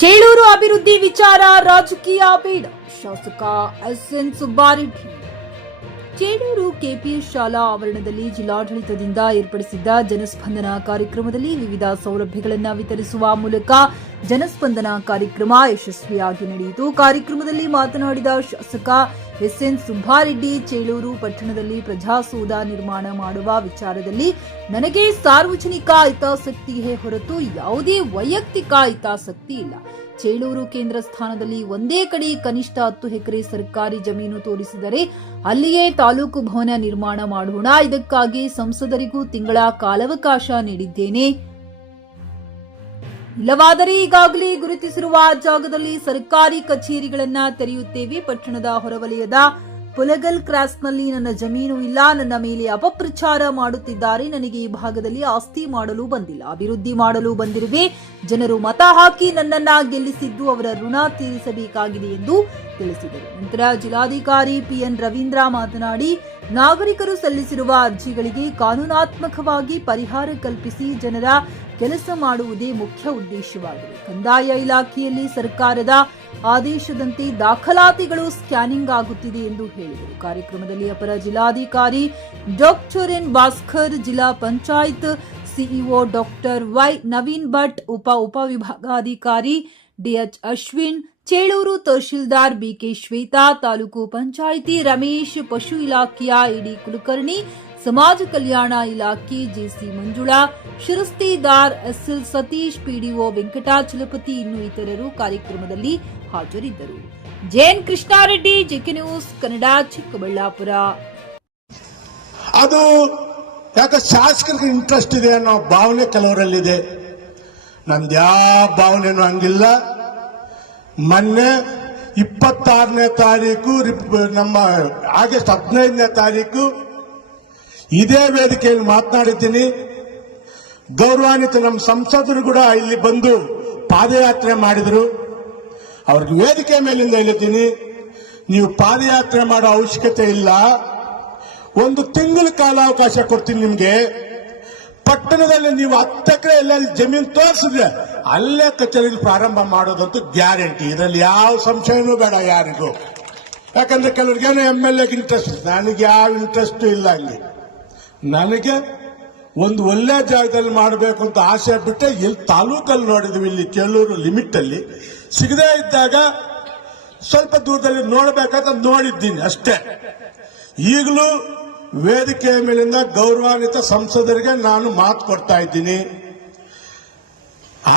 ಚೇಳೂರು ಅಭಿವೃದ್ಧಿ ವಿಚಾರ ರಾಜಕೀಯ ಬೇಡ, ಶಾಸಕ ಎಸ್ಎನ್ ಸುಬ್ಬಾರೆಡ್ಡಿ. ಚೇಳೂರು ಕೆಪಿಎಸ್ ಶಾಲಾ ಆವರಣದಲ್ಲಿ ಜಿಲ್ಲಾಡಳಿತದಿಂದ ಏರ್ಪಡಿಸಿದ್ದ ಜನಸ್ಪಂದನ ಕಾರ್ಯಕ್ರಮದಲ್ಲಿ ವಿವಿಧ ಸೌಲಭ್ಯಗಳನ್ನು ವಿತರಿಸುವ ಮೂಲಕ ಜನಸ್ಪಂದನ ಕಾರ್ಯಕ್ರಮ ಯಶಸ್ವಿಯಾಗಿ ನಡೆಯಿತು. ಕಾರ್ಯಕ್ರಮದಲ್ಲಿ ಮಾತನಾಡಿದ ಶಾಸಕ ಎಸ್ಎನ್ ಸುಬ್ಬಾರೆಡ್ಡಿ, ಚೇಳೂರು ಪಟ್ಟಣದಲ್ಲಿ ಪ್ರಜಾಸೌಧ ನಿರ್ಮಾಣ ಮಾಡುವ ವಿಚಾರದಲ್ಲಿ ನನಗೆ ಸಾರ್ವಜನಿಕ ಹಿತಾಸಕ್ತಿಯೇ ಹೊರತು ಯಾವುದೇ ವೈಯಕ್ತಿಕ ಹಿತಾಸಕ್ತಿ ಇಲ್ಲ. ಚೇಳೂರು ಕೇಂದ್ರ ಸ್ಥಾನದಲ್ಲಿ ಒಂದೇ ಕಡೆ ಕನಿಷ್ಠ 10 ಎಕರೆ ಸರ್ಕಾರಿ ಜಮೀನು ತೋರಿಸಿದರೆ ಅಲ್ಲಿಯೇ ತಾಲೂಕು ಭವನ ನಿರ್ಮಾಣ ಮಾಡೋಣ. ಇದಕ್ಕಾಗಿ ಸಂಸದರಿಗೂ ತಿಂಗಳ ಕಾಲಾವಕಾಶ ನೀಡಿದ್ದೇನೆ. ಇಲ್ಲವಾದರೆ ಈಗಾಗಲೇ ಗುರುತಿಸಿರುವ ಜಾಗದಲ್ಲಿ ಸರ್ಕಾರಿ ಕಚೇರಿಗಳನ್ನ ತೆರೆಯುತ್ತೇವೆ. ಪಟ್ಟಣದ ಹೊರವಲಯದ ಪುಲಗಲ್ ಕ್ರಾಸ್ನಲ್ಲಿ ನನ್ನ ಜಮೀನು ಇಲ್ಲ, ನನ್ನ ಮೇಲೆ ಅಪಪ್ರಚಾರ ಮಾಡುತ್ತಿದ್ದಾರೆ. ನನಗೆ ಈ ಭಾಗದಲ್ಲಿ ಆಸ್ತಿ ಮಾಡಲು ಬಂದಿಲ್ಲ, ಅಭಿವೃದ್ಧಿ ಮಾಡಲು ಬಂದಿರುವೆ. ಜನರು ಮತ ಹಾಕಿ ನನ್ನನ್ನ ಗೆಲ್ಲಿಸಿದ್ದು ಅವರ ಋಣ ತೀರಿಸಬೇಕಾಗಿದೆ ಎಂದು ತಿಳಿಸಿದರು. ನಂತರ ಜಿಲ್ಲಾಧಿಕಾರಿ ಪಿಎನ್ ರವೀಂದ್ರ ಮಾತನಾಡಿ, ನಾಗರಿಕರು ಸಲ್ಲಿಸಿರುವ ಅರ್ಜಿಗಳಿಗೆ ಕಾನೂನಾತ್ಮಕವಾಗಿ ಪರಿಹಾರ ಕಲ್ಪಿಸಿ ಜನರ ಕೆಲಸ ಮಾಡುವುದೇ ಮುಖ್ಯ ಉದ್ದೇಶವಾಗಿದೆ. ಕಂದಾಯ ಇಲಾಖೆಯಲ್ಲಿ ಸರ್ಕಾರದ ಆದೇಶದಂತೆ ದಾಖಲಾತಿಗಳು ಸ್ಕ್ಯಾನಿಂಗ್ ಆಗುತ್ತಿದೆ ಎಂದು ಹೇಳಿದರು. ಕಾರ್ಯಕ್ರಮದಲ್ಲಿ ಅಪರ ಜಿಲ್ಲಾಧಿಕಾರಿ ಡಾಕ್ಟರ್ ಎನ್ ಭಾಸ್ಕರ್, ಜಿಲ್ಲಾ panchayat CEO doctor Y Naveen Bhat, ಉಪವಿಭಾಗಾಧಿಕಾರಿ ಡಿಎಚ್ ಅಶ್ವಿನ್, ಚೇಳೂರು ತಹಶೀಲ್ದಾರ್ ಬಿಕೆ ಶ್ವೇತಾ, ತಾಲೂಕು ಪಂಚಾಯಿತಿ ರಮೇಶ್, ಪಶು ಇಲಾಖೆಯ ಇಡಿ ಕುಲಕರ್ಣಿ, ಸಮಾಜ ಕಲ್ಯಾಣ ಇಲಾಖೆ ಜೆಸಿ ಮಂಜುಳಾ, ಶಿರಸ್ತೆದಾರ್ ಎಸ್ಎಲ್ ಸತೀಶ್, ಪಿಡಿಒ ವೆಂಕಟಾಚಲಪತಿ ಇನ್ನು ಇತರರು ಕಾರ್ಯಕ್ರಮದಲ್ಲಿ ಹಾಜರಿದ್ದರು. JN Krishnareddy, JK news Kannada, Chikkaballapura. ಅದು ಯಾಕೆ ಶಾಸಕರಿಗೆ ಇಂಟ್ರೆಸ್ಟ್ ಇದೆ ಅನ್ನೋ ಭಾವನೆ ಕೆಲವರಲ್ಲಿದೆ. ನಂದು ಯಾವ ಭಾವನೆನೂ ಹಂಗಿಲ್ಲ. ಮೊನ್ನೆ 26ನೇ ತಾರೀಕು ನಮ್ಮ ಆಗಸ್ಟ್ 15ನೇ ತಾರೀಕು ಇದೇ ವೇದಿಕೆಯಲ್ಲಿ ಮಾತನಾಡಿದ್ದೀನಿ. ಗೌರವಾನ್ವಿತ ನಮ್ಮ ಸಂಸದರು ಕೂಡ ಇಲ್ಲಿ ಬಂದು ಪಾದಯಾತ್ರೆ ಮಾಡಿದರು. ಅವ್ರಿಗೆ ವೇದಿಕೆ ಮೇಲಿಂದ ಹೇಳಿದ್ದೀನಿ, ನೀವು ಪಾದಯಾತ್ರೆ ಮಾಡೋ ಅವಶ್ಯಕತೆ ಇಲ್ಲ, 1 ತಿಂಗಳ ಕಾಲಾವಕಾಶ ಕೊಡ್ತೀನಿ ನಿಮ್ಗೆ. ಪಟ್ಟಣದಲ್ಲಿ ನೀವು 10 ಎಕರೆ ಎಲ್ಲ ಜಮೀನು ತೋರಿಸಿದ್ರೆ ಅಲ್ಲೇ ಕಚೇರಿ ಪ್ರಾರಂಭ ಮಾಡೋದಂತೂ ಗ್ಯಾರಂಟಿ. ಇದರಲ್ಲಿ ಯಾವ ಸಂಶಯನೂ ಬೇಡ ಯಾರಿಗೂ. ಯಾಕಂದ್ರೆ ಕೆಲವ್ರಿಗೇನೋ MLA ಇಂಟ್ರೆಸ್ಟ್, ನನಗೆ ಯಾವ ಇಂಟ್ರೆಸ್ಟ್ ಇಲ್ಲ. ಇಲ್ಲಿ ನನಗೆ ಒಂದು ಒಳ್ಳೆ ಜಾಗದಲ್ಲಿ ಮಾಡಬೇಕು ಅಂತ ಆಸೆ ಬಿಟ್ಟೆ ಇಲ್ಲಿ ತಾಲೂಕಲ್ಲಿ ನೋಡಿದ್ವಿ. ಇಲ್ಲಿ ಚೇಳೂರು ಲಿಮಿಟ್ ಅಲ್ಲಿ ಸಿಗದೇ ಇದ್ದಾಗ ಸ್ವಲ್ಪ ದೂರದಲ್ಲಿ ನೋಡಬೇಕಾದ್ರೆ ನೋಡಿದ್ದೀನಿ ಅಷ್ಟೇ. ಈಗಲೂ ವೇದಿಕೆಯ ಮೇಲಿಂದ ಗೌರವಾನ್ವಿತ ಸಂಸದರಿಗೆ ನಾನು ಮಾತು ಕೊಡ್ತಾ ಇದ್ದೀನಿ.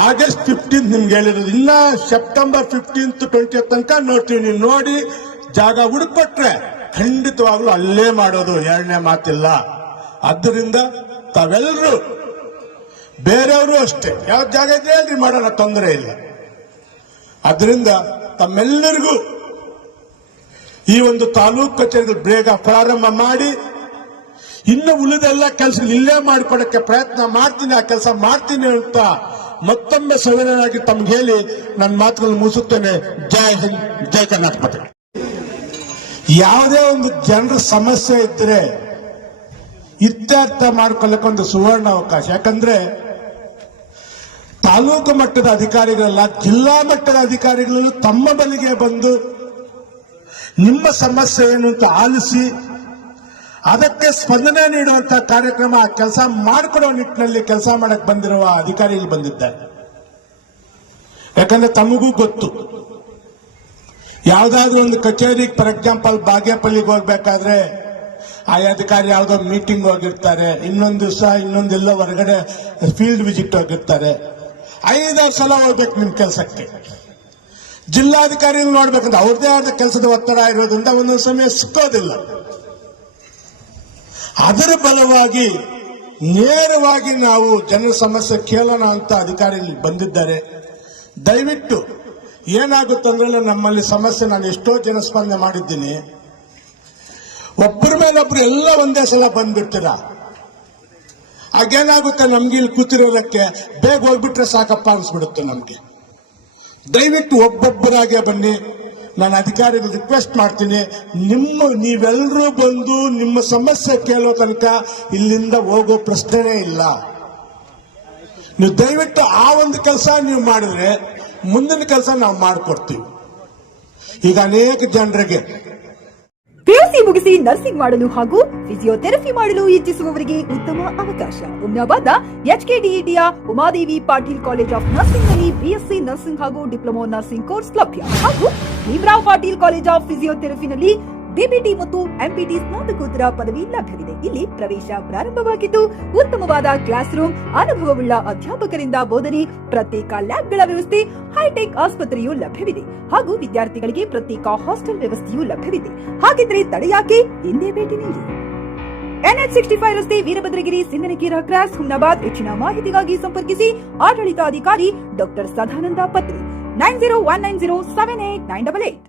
ಆಗಸ್ಟ್ 15 ನಿಮ್ಗೆ ಹೇಳಿರೋದು, ಇನ್ನ ಸೆಪ್ಟೆಂಬರ್ 15, 20 ತನಕ ನೋಡ್ತೀನಿ. ನೋಡಿ ಜಾಗ ಹುಡುಕ್ಕೊಟ್ರೆ ಖಂಡಿತವಾಗ್ಲೂ ಅಲ್ಲೇ ಮಾಡೋದು, ಎರಡನೇ ಮಾತಿಲ್ಲ. ಆದ್ದರಿಂದ ತಾವೆಲ್ಲರೂ, ಬೇರೆಯವರು ಅಷ್ಟೇ, ಯಾವ ಜಾಗ ಇದ್ರೆ ಹೇಳ್ರಿ, ಮಾಡೋಣ, ತೊಂದರೆ ಇಲ್ಲ. ಅದರಿಂದ ತಮ್ಮೆಲ್ಲರಿಗೂ ಈ ಒಂದು ತಾಲೂಕು ಕಚೇರಿಗಳು ಬೇಗ ಪ್ರಾರಂಭ ಮಾಡಿ, ಇನ್ನು ಉಳಿದೆಲ್ಲ ಕೆಲಸ ಇಲ್ಲೇ ಮಾಡಿಕೊಡಕ್ಕೆ ಪ್ರಯತ್ನ ಮಾಡ್ತೀನಿ, ಆ ಕೆಲಸ ಮಾಡ್ತೀನಿ ಅಂತ ಮತ್ತೊಮ್ಮೆ ಸವಿನಯನಾಗಿ ತಮ್ಗೆ ಹೇಳಿ ನನ್ನ ಮಾತುಗಳನ್ನು ಮುಗಿಸುತ್ತೇನೆ. ಜೈ ಹಿಂದ್, ಜೈ ಕರ್ನಾಟಕ. ಯಾವುದೇ ಒಂದು ಜನರ ಸಮಸ್ಯೆ ಇದ್ರೆ ಇತ್ಯರ್ಥ ಮಾಡ್ಕೊಳ್ಳಕ್ಕೆ ಒಂದು ಸುವರ್ಣ ಅವಕಾಶ. ಯಾಕಂದ್ರೆ ತಾಲೂಕು ಮಟ್ಟದ ಅಧಿಕಾರಿಗಳಲ್ಲ, ಜಿಲ್ಲಾ ಮಟ್ಟದ ಅಧಿಕಾರಿಗಳು ತಮ್ಮ ಬಳಿಗೆ ಬಂದು ನಿಮ್ಮ ಸಮಸ್ಯೆ ಏನು ಅಂತ ಆಲಿಸಿ ಅದಕ್ಕೆ ಸ್ಪಂದನೆ ನೀಡುವಂತಹ ಕಾರ್ಯಕ್ರಮ, ಕೆಲಸ ಮಾಡಿಕೊಡೋ ನಿಟ್ಟಿನಲ್ಲಿ ಕೆಲಸ ಮಾಡಕ್ ಬಂದಿರುವ ಅಧಿಕಾರಿಗಳು ಬಂದಿದ್ದಾರೆ. ಯಾಕಂದ್ರೆ ತಮಗೂ ಗೊತ್ತು, ಯಾವ್ದಾದ್ರು ಒಂದು ಕಚೇರಿಗೆ, ಫಾರ್ ಎಕ್ಸಾಂಪಲ್ ಬಾಗೇಪಲ್ಲಿಗೆ ಹೋಗ್ಬೇಕಾದ್ರೆ ಆ ಅಧಿಕಾರಿ ಯಾವುದೋ ಮೀಟಿಂಗ್ ಹೋಗಿರ್ತಾರೆ, ಇನ್ನೊಂದು ದಿವಸ ಇನ್ನೊಂದೆಲ್ಲ ಹೊರಗಡೆ ಫೀಲ್ಡ್ ವಿಸಿಟ್ ಹೋಗಿರ್ತಾರೆ. 5-6 ಸಲ ಹೋಗ್ಬೇಕು ನಿಮ್ ಕೆಲಸಕ್ಕೆ. ಜಿಲ್ಲಾಧಿಕಾರಿ ನೋಡ್ಬೇಕಂತ ಅವ್ರದೇ ಆದ ಕೆಲಸದ ಒತ್ತಡ ಇರೋದ್ರಿಂದ ಒಂದೊಂದು ಸಮಯ ಸಿಕ್ಕೋದಿಲ್ಲ. ಅದರ ಬಲವಾಗಿ ನೇರವಾಗಿ ನಾವು ಜನರ ಸಮಸ್ಯೆ ಕೇಳೋಣ ಅಂತ ಅಧಿಕಾರಿಗಳು ಬಂದಿದ್ದಾರೆ. ದಯವಿಟ್ಟು ಏನಾಗುತ್ತಂದ್ರೆ, ನಮ್ಮಲ್ಲಿ ಸಮಸ್ಯೆ, ನಾನು ಎಷ್ಟೋ ಜನಸ್ಪಂದನೆ ಮಾಡಿದ್ದೀನಿ, ಒಬ್ಬರ ಮೇಲೊಬ್ರು ಎಲ್ಲ ಒಂದೇ ಸಲ ಬಂದ್ಬಿಡ್ತೀರ. ಆಗೇನಾಗುತ್ತೆ, ನಮ್ಗೆ ಇಲ್ಲಿ ಕೂತಿರೋದಕ್ಕೆ ಬೇಗ ಹೋಗ್ಬಿಟ್ರೆ ಸಾಕಪ್ಪ ಅನ್ಸ್ಬಿಡುತ್ತೆ ನಮ್ಗೆ. ದಯವಿಟ್ಟು ಒಬ್ಬೊಬ್ಬರಾಗೆ ಬನ್ನಿ. ನಾನು ಅಧಿಕಾರಿಗಳು ರಿಕ್ವೆಸ್ಟ್ ಮಾಡ್ತೀನಿ, ನೀವೆಲ್ಲರೂ ಬಂದು ನಿಮ್ಮ ಸಮಸ್ಯೆ ಕೇಳೋ ತನಕ ಇಲ್ಲಿಂದ ಹೋಗೋ ಪ್ರಶ್ನೆನೇ ಇಲ್ಲ. ನೀವು ದಯವಿಟ್ಟು ಆ ಒಂದು ಕೆಲಸ ನೀವು ಮಾಡಿದ್ರೆ ಮುಂದಿನ ಕೆಲಸ ನಾವು ಮಾಡಿಕೊಡ್ತೀವಿ. ಈಗ ಅನೇಕ ಜನರಿಗೆ ಪಿಯುಸಿ ಮುಗಿಸಿ ನರ್ಸಿಂಗ್ ಮಾಡಲು ಹಾಗೂ ಫಿಸಿಯೋಥೆರಪಿ ಮಾಡಲು ಇಚ್ಛಿಸುವವರಿಗೆ ಉತ್ತಮ ಅವಕಾಶ. ಹುಮ್ನಾಬಾದ್ನ ಎಚ್ಕೆಡಿಇಟಿಯ Umadevi Patil college of nursing ನಲ್ಲಿ ಬಿಎಸ್ಸಿ ನರ್ಸಿಂಗ್ ಹಾಗೂ ಡಿಪ್ಲೊಮಾ ನರ್ಸಿಂಗ್ ಕೋರ್ಸ್ ಲಭ್ಯ ಹಾಗೂ ಭೀಮರಾವ್ ಪಾಟೀಲ್ ಕಾಲೇಜ್ ಆಫ್ ಫಿಸಿಯೋಥೆರಪಿನಲ್ಲಿ ಬಿಬಿಟಿ ಮತ್ತು ಎಂಪಿಟಿ ಸ್ನಾತಕೋತ್ತರ ಪದವಿ ಲಭ್ಯವಿದೆ. ಇಲ್ಲಿ ಪ್ರವೇಶ ಪ್ರಾರಂಭವಾಗಿದ್ದು ಉತ್ತಮವಾದ ಕ್ಲಾಸ್ ರೂಮ್, ಅನುಭವವುಳ್ಳ ಅಧ್ಯಾಪಕರಿಂದ ಬೋಧನೆ, ಪ್ರತ್ಯೇಕ ಲ್ಯಾಬ್ಗಳ ವ್ಯವಸ್ಥೆ, ಹೈಟೆಕ್ ಆಸ್ಪತ್ರೆಯೂ ಲಭ್ಯವಿದೆ ಹಾಗೂ ವಿದ್ಯಾರ್ಥಿಗಳಿಗೆ ಪ್ರತ್ಯೇಕ ಹಾಸ್ಟೆಲ್ ವ್ಯವಸ್ಥೆಯೂ ಲಭ್ಯವಿದೆ. ಹಾಗಿದ್ರೆ ತಡೆಯಾಕೆ, ಹಿಂದೆ ಭೇಟಿ ನೀಡಿ. NH 65 ರಸ್ತೆ, ವೀರಭದ್ರಗಿರಿ, ಸಿಂದನಕೀರ ಕ್ರಾಸ್, ಹುಮ್ನಾಬಾದ್. ಹೆಚ್ಚಿನ ಮಾಹಿತಿಗಾಗಿ ಸಂಪರ್ಕಿಸಿ ಆಡಳಿತಾಧಿಕಾರಿ ಡಾಕ್ಟರ್ ಸದಾನಂದ ಪತ್ರಿ 9019078988.